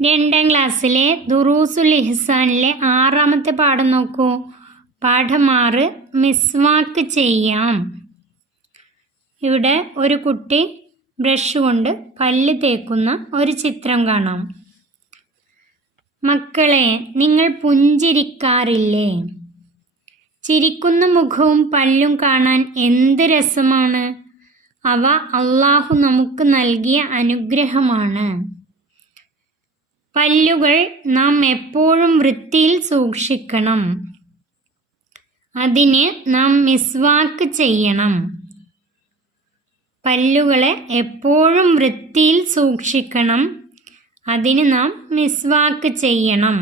2ാം ക്ലാസ്സിലെ ദുറൂസുൽ ഇഹ്സാനിലെ 6ാമത്തെ പാഠം നോക്കൂ. പാഠം 6 മിസ്വാക്ക് ചെയ്യാം. ഇവിടെ ഒരു കുട്ടി ബ്രഷ് കൊണ്ട് പല്ല് തേക്കുന്ന ഒരു ചിത്രം കാണാം. മക്കളെ, നിങ്ങൾ പുഞ്ചിരിക്കാറില്ലേ? ചിരിക്കുന്ന മുഖവും പല്ലും കാണാൻ എന്ത് രസമാണ്. അവ അല്ലാഹു നമുക്ക് നൽകിയ അനുഗ്രഹമാണ്. പല്ലുകൾ നാം എപ്പോഴും വൃത്തിയിൽ സൂക്ഷിക്കണം. അതിന് നാം മിസ്വാക്ക് ചെയ്യണം. പല്ലുകളെ എപ്പോഴും വൃത്തിയിൽ സൂക്ഷിക്കണം. അതിന് നാം മിസ്വാക്ക് ചെയ്യണം.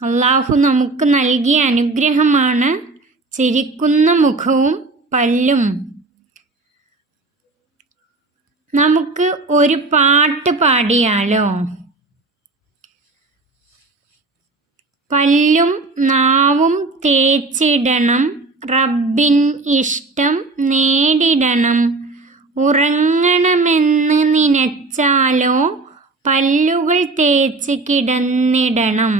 അല്ലാഹു നമുക്ക് നൽകിയ അനുഗ്രഹമാണ് ചിരിക്കുന്ന മുഖവും പല്ലും. നമുക്ക് ഒരു പാട്ട് പാടിയാലോ? പല്ലും നാവും തേച്ചിടണം, റബ്ബിൻ ഇഷ്ടം നേടിടണം. ഉറങ്ങണമെന്ന് നനച്ചാലോ പല്ലുകൾ തേച്ച് കിടന്നിടണം.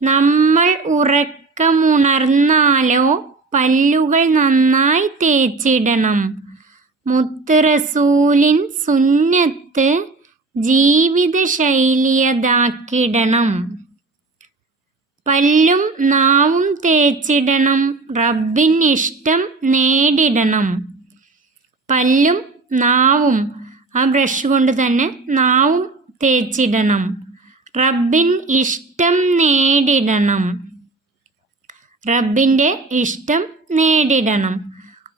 നമ്മൾ ഉറക്കമുണർന്നാലോ പല്ലുകൾ നന്നായി തേച്ചിടണം. മുത്ത് റസൂലിൻ സുന്നത്ത് ജീവിത ശൈലിയതാക്കിടണം. പല്ലും നാവും തേച്ചിടണം, റബ്ബിൻ ഇഷ്ടം നേടിടണം. പല്ലും നാവും, ആ ബ്രഷ് കൊണ്ട് തന്നെ നാവും തേച്ചിടണം. റബ്ബിൻ ഇഷ്ടം നേടിടണം. റബ്ബിൻ്റെ ഇഷ്ടം നേടിടണം.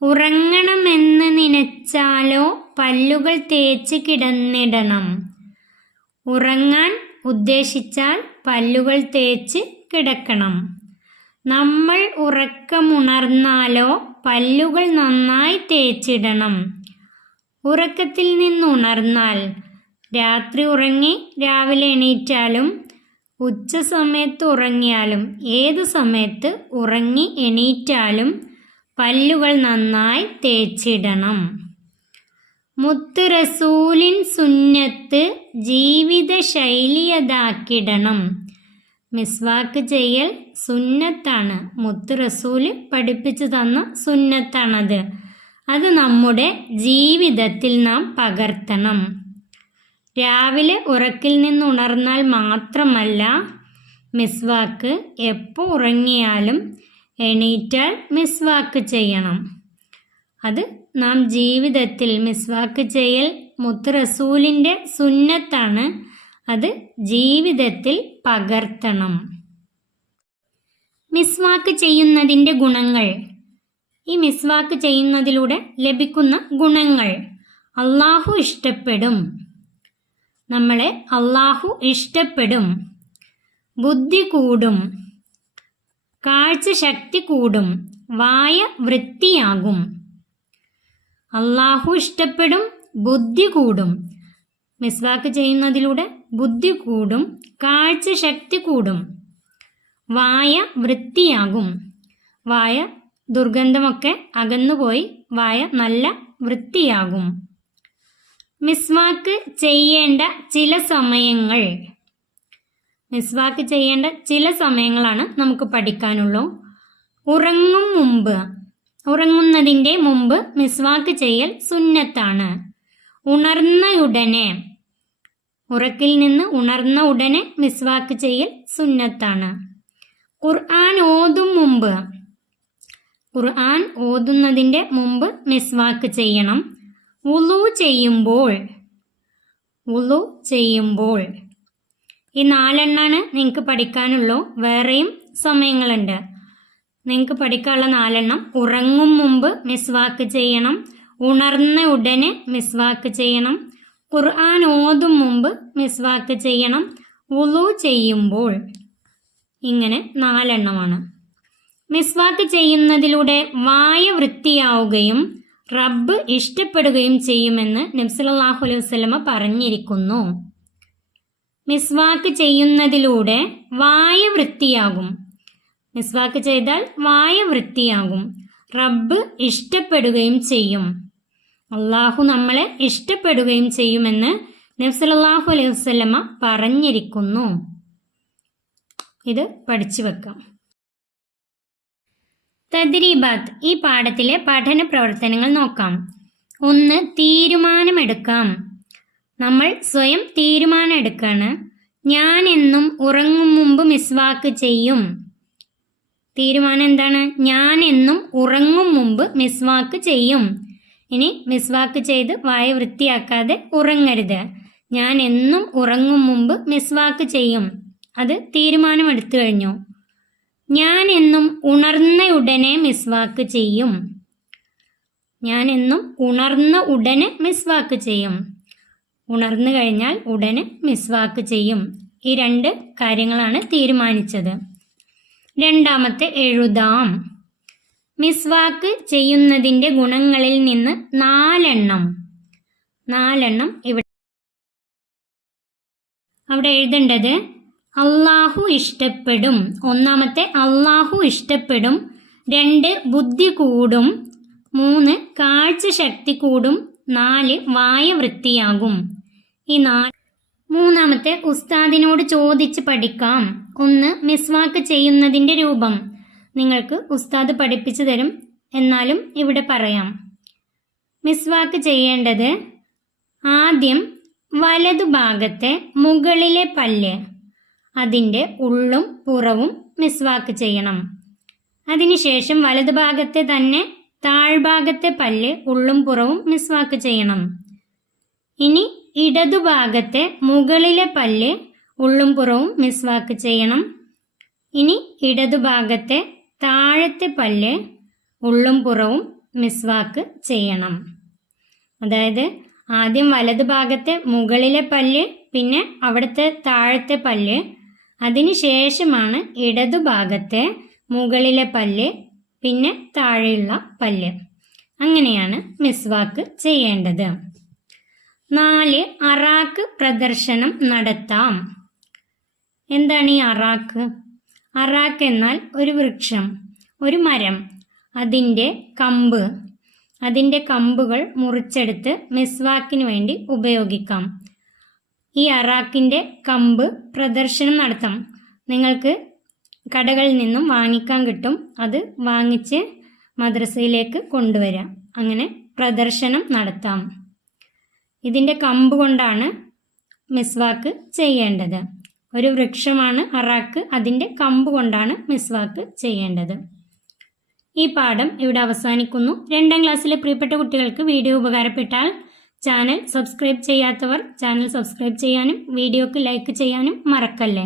ഉറങ്ങണമെന്ന് നനച്ചാലോ പല്ലുകൾ തേച്ച് കിടന്നിടണം. ഉറങ്ങാൻ ഉദ്ദേശിച്ചാൽ പല്ലുകൾ തേച്ച് കിടക്കണം. നമ്മൾ ഉറക്കമുണർന്നാലോ പല്ലുകൾ നന്നായി തേച്ചിടണം. ഉറക്കത്തിൽ നിന്നുണർന്നാൽ, രാത്രി ഉറങ്ങി രാവിലെ എണീറ്റാലും ഉച്ച സമയത്ത് ഉറങ്ങിയാലും ഏത് സമയത്ത് ഉറങ്ങി എണീറ്റാലും പല്ലുകൾ നന്നായി തേച്ചിടണം. മുത്ത് റസൂലിൻ സുന്നത്ത് ജീവിത ശൈലിയതാക്കിടണം. മിസ്വാക്ക് ചെയ്യൽ സുന്നത്താണ്. മുത്ത് റസൂല് പഠിപ്പിച്ചു തന്ന സുന്നത്താണത്. അത് നമ്മുടെ ജീവിതത്തിൽ നാം പകർത്തണം. രാവിലെ ഉറക്കിൽ നിന്ന് ഉണർന്നാൽ മാത്രമല്ല, മിസ്വാക്ക് എപ്പോൾ ഉറങ്ങിയാലും എണീറ്റാൽ മിസ്വാക്ക് ചെയ്യണം. അത് നാം ജീവിതത്തിൽ മിസ്വാക്ക് ചെയ്യൽ മുത്ത് റസൂലിൻ്റെ സുന്നത്താണ്. അത് ജീവിതത്തിൽ പകർത്തണം. മിസ്വാക്ക് ചെയ്യുന്നതിൻ്റെ ഗുണങ്ങൾ. ഈ മിസ്വാക്ക് ചെയ്യുന്നതിലൂടെ ലഭിക്കുന്ന ഗുണങ്ങൾ: അല്ലാഹു ഇഷ്ടപ്പെടും. നമ്മളെ അല്ലാഹു ഇഷ്ടപ്പെടും. ബുദ്ധി കൂടും. കാഴ്ച ശക്തി കൂടും. വായ വൃത്തിയാകും. അല്ലാഹു ഇഷ്ടപ്പെടും, ബുദ്ധി കൂടും. മിസ്വാക്ക് ചെയ്യുന്നതിലൂടെ ബുദ്ധി കൂടും, കാഴ്ച ശക്തി കൂടും, വായ വൃത്തിയാകും. വായ ദുർഗന്ധമൊക്കെ അകന്നുപോയി വായ നല്ല വൃത്തിയാകും. മിസ്വാക്ക് ചെയ്യേണ്ട ചില സമയങ്ങൾ. മിസ്വാക്ക് ചെയ്യേണ്ട ചില സമയങ്ങളാണ് നമുക്ക് പഠിക്കാനുള്ളൂ. ഉറങ്ങുന്നതിൻ്റെ മുമ്പ് മിസ്വാക്ക് ചെയ്യൽ സുന്നത്താണ്. ഉറക്കിൽ നിന്ന് ഉണർന്ന ഉടനെ മിസ്വാക്ക് ചെയ്യൽ സുന്നത്താണ്. ഖുർആൻ ഓതുന്നതിൻ്റെ മുമ്പ് മിസ്വാക്ക് ചെയ്യണം. വുളു ചെയ്യുമ്പോൾ. ഈ 4 നിങ്ങൾക്ക് പഠിക്കാനുള്ളൂ. വേറെയും സമയങ്ങളുണ്ട്. നിങ്ങൾക്ക് പഠിക്കാനുള്ള 4: ഉറങ്ങും മുമ്പ് മിസ്വാക്ക് ചെയ്യണം, ഉണർന്ന ഉടനെ മിസ്വാക്ക് ചെയ്യണം, ഖുർആൻ ഓതും മുമ്പ് മിസ്വാക്ക് ചെയ്യണം, വുളു ചെയ്യുമ്പോൾ. ഇങ്ങനെ 4 മിസ്വാക്ക് ചെയ്യുന്നതിലൂടെ വായ വൃത്തിയാവുകയും റബ്ബ് ഇഷ്ടപ്പെടുകയും ചെയ്യുമെന്ന് നബി സല്ലല്ലാഹു അലൈഹി വസല്ലമ പറഞ്ഞിരിക്കുന്നു. മിസ്വാക്ക് ചെയ്യുന്നതിലൂടെ വായ വൃത്തിയാകും. മിസ്വാക്ക് ചെയ്താൽ വായ വൃത്തിയാകും. റബ്ബ് ഇഷ്ടപ്പെടുകയും ചെയ്യും. അല്ലാഹു നമ്മളെ ഇഷ്ടപ്പെടുകയും ചെയ്യുമെന്ന് നബി സല്ലല്ലാഹു അലൈഹി വസല്ലമ പറഞ്ഞിരിക്കുന്നു. ഇത് പഠിച്ചു വെക്കാം. തദ്രീബാത്ത്, ഈ പാഠത്തിലെ പഠന പ്രവർത്തനങ്ങൾ നോക്കാം. 1. തീരുമാനമെടുക്കാം. നമ്മൾ സ്വയം തീരുമാനം എടുക്കാണ്. ഞാൻ എന്നും ഉറങ്ങും മുമ്പ് മിസ്വാക്ക് ചെയ്യും. തീരുമാനം എന്താണ്? ഞാൻ എന്നും ഉറങ്ങും മുമ്പ് മിസ്വാക്ക് ചെയ്യും. ഇനി മിസ്വാക്ക് ചെയ്ത് വായ വൃത്തിയാക്കാതെ ഉറങ്ങരുത്. ഞാൻ എന്നും ഉറങ്ങും മുമ്പ് മിസ്വാക്ക് ചെയ്യും. അത് തീരുമാനമെടുത്തു കഴിഞ്ഞു. ഞാൻ എന്നും ഉണർന്ന ഉടനെ മിസ്വാക്ക് ചെയ്യും. ഞാൻ എന്നും ഉണർന്ന ഉടനെ മിസ്വാക്ക് ചെയ്യും. ഉണർന്നു കഴിഞ്ഞാൽ ഉടനെ മിസ്വാക്ക് ചെയ്യും. ഈ 2 കാര്യങ്ങളാണ് തീരുമാനിച്ചത്. 2. എഴുതാം. മിസ്വാക്ക് ചെയ്യുന്നതിൻ്റെ ഗുണങ്ങളിൽ നിന്ന് 4 എണ്ണം അവിടെ എഴുതേണ്ടത് അള്ളാഹു ഇഷ്ടപ്പെടും. 1. അള്ളാഹു ഇഷ്ടപ്പെടും. 2. ബുദ്ധി കൂടും. 3. കാഴ്ച ശക്തി കൂടും. 4. വായ വൃത്തിയാകും. ഈ 3. ഉസ്താദിനോട് ചോദിച്ച് പഠിക്കാം. 1. മിസ്വാക്ക് ചെയ്യുന്നതിൻ്റെ രൂപം നിങ്ങൾക്ക് ഉസ്താദ് പഠിപ്പിച്ചു തരും, എന്നാലും ഇവിടെ പറയാം. മിസ്വാക്ക് ചെയ്യേണ്ടത്, ആദ്യം വലതുഭാഗത്തെ മുകളിലെ പല്ല്, അതിൻ്റെ ഉള്ളും പുറവും മിസ്വാക്ക് ചെയ്യണം. അതിനുശേഷം വലതുഭാഗത്തെ തന്നെ താഴ്ഭാഗത്തെ പല്ല്, ഉള്ളും പുറവും മിസ്വാക്ക് ചെയ്യണം. ഇനി ഇടതുഭാഗത്തെ മുകളിലെ പല്ല്, ഉള്ളും പുറവും മിസ്വാക്ക് ചെയ്യണം. ഇനി ഇടതുഭാഗത്തെ താഴത്തെ പല്ല്, ഉള്ളും പുറവും മിസ്വാക്ക് ചെയ്യണം. അതായത് ആദ്യം വലതുഭാഗത്തെ മുകളിലെ പല്ല്, പിന്നെ അവിടുത്തെ താഴത്തെ പല്ല്, അതിനുശേഷമാണ് ഇടതുഭാഗത്തെ മുകളിലെ പല്ല്, പിന്നെ താഴെയുള്ള പല്ല്. അങ്ങനെയാണ് മിസ്വാക്ക് ചെയ്യേണ്ടത്. 4. അറാക്ക് പ്രദർശനം നടത്താം. എന്താണ് ഈ അറാക്ക്? അറാക്ക് എന്നാൽ ഒരു വൃക്ഷം, ഒരു മരം, അതിൻ്റെ കമ്പുകൾ മുറിച്ചെടുത്ത് മിസ്വാക്കിന് വേണ്ടി ഉപയോഗിക്കാം. ഈ അറാക്കിൻ്റെ കമ്പ് പ്രദർശനം നടത്താം. നിങ്ങൾക്ക് കടകളിൽ നിന്നും വാങ്ങിക്കാൻ കിട്ടും. അത് വാങ്ങിച്ച് മദ്രസയിലേക്ക് കൊണ്ടുവരാം. അങ്ങനെ പ്രദർശനം നടത്താം. ഇതിൻ്റെ കമ്പ് കൊണ്ടാണ് മിസ്വാക്ക് ചെയ്യേണ്ടത്. ഒരു വൃക്ഷമാണ് അറാക്ക്, അതിൻ്റെ കമ്പ് കൊണ്ടാണ് മിസ്വാക്ക് ചെയ്യേണ്ടത്. ഈ പാഠം ഇവിടെ അവസാനിക്കുന്നു. 2ാം ക്ലാസ്സിലെ പ്രിയപ്പെട്ട കുട്ടികൾക്ക് വീഡിയോ ഉപകാരപ്പെട്ടാൽ ചാനൽ സബ്സ്ക്രൈബ് ചെയ്യാത്തവർ ചാനൽ സബ്സ്ക്രൈബ് ചെയ്യാനും വീഡിയോക്ക് ലൈക്ക് ചെയ്യാനും മറക്കല്ലേ.